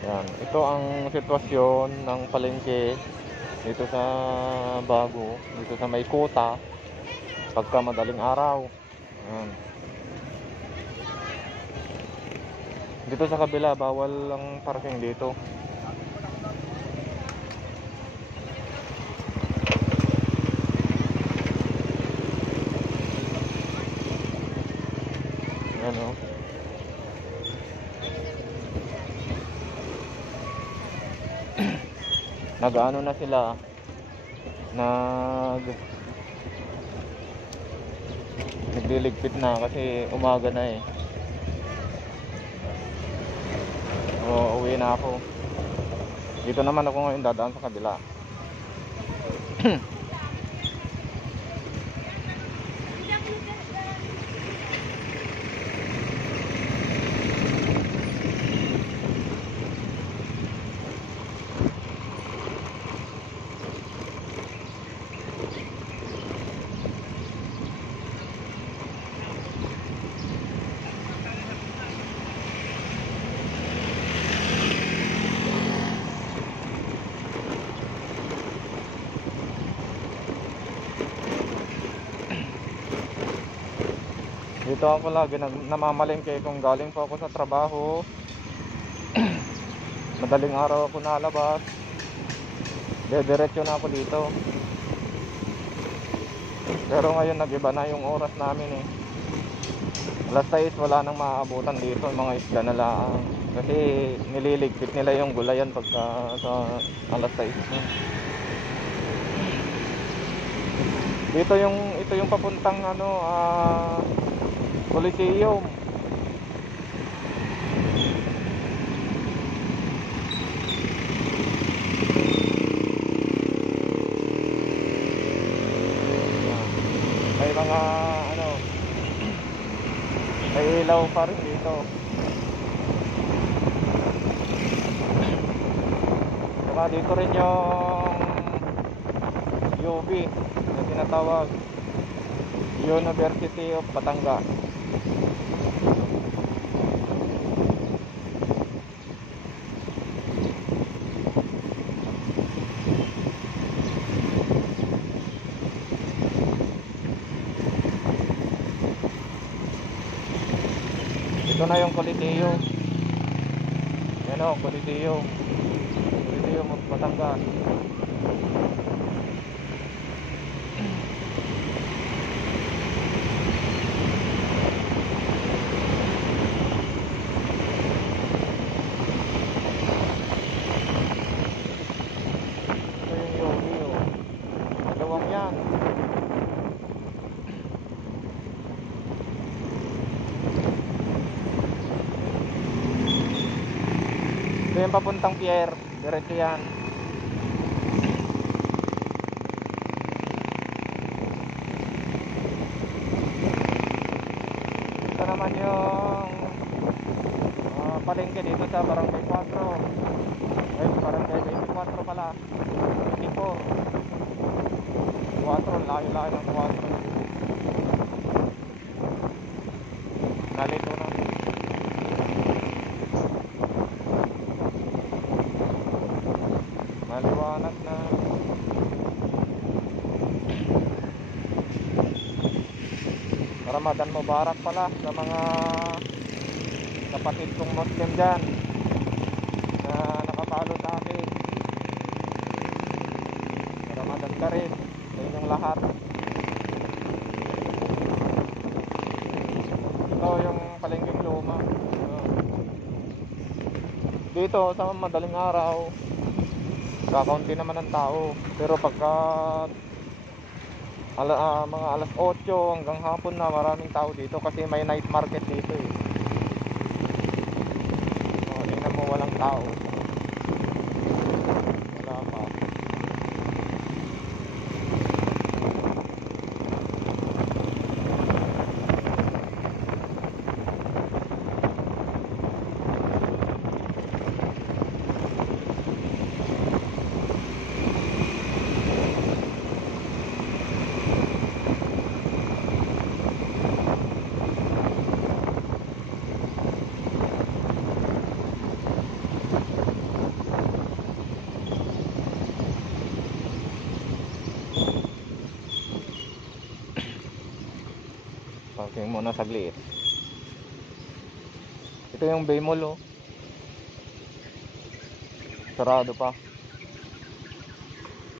Yan, ito ang sitwasyon ng palengke dito sa Bago, dito sa may Kuta pagka madaling araw. Yan. Dito sa kabila bawal ang parking dito. Yan o. Nag-ano na sila, nagliligpit na kasi umaga na eh. O, uwi na ako. Dito naman ako ngayon dadaan sa kabila. Dito ako lagi namamalengke kung galing po ako sa trabaho. Madaling araw ako nalabas. Diretso na ako dito. Pero ngayon nag-iba na yung oras namin eh. Alas 6 wala nang maaabutan dito, mga isda na lang. Kasi nililigpit nila yung gulayan pagka sa alas 6 na. Dito ito yung papuntang Coliseum. May mga may ilaw pa rin dito. Saka dito rin yung UB na tinatawag University of Batangas. Ito na yung Coliseo. Yan o, Coliseo of Batangas. Ito yung papuntang pier, diretso yan. Ito naman yung palengke dito sa Barangay 4. Ay, Barangay 24 pala. 24. 4, layo-layo ng 4. Nalito na. Maliwanag na. Ramadan Mubarak pala sa mga kapatid kong Muslim dyan na nakapalo sa akin. Ramadan ka rin sa inyong lahat. Ito yung palengking luma. Dito sa madaling araw kakaunti naman ang tao, pero pagka mga alas 8 hanggang hapon na maraming tao dito kasi may night market dito eh. Tingnan mo, walang tao. Wala pa. Parking muna saglit. Ito yung Baymol, oh. Sarado pa.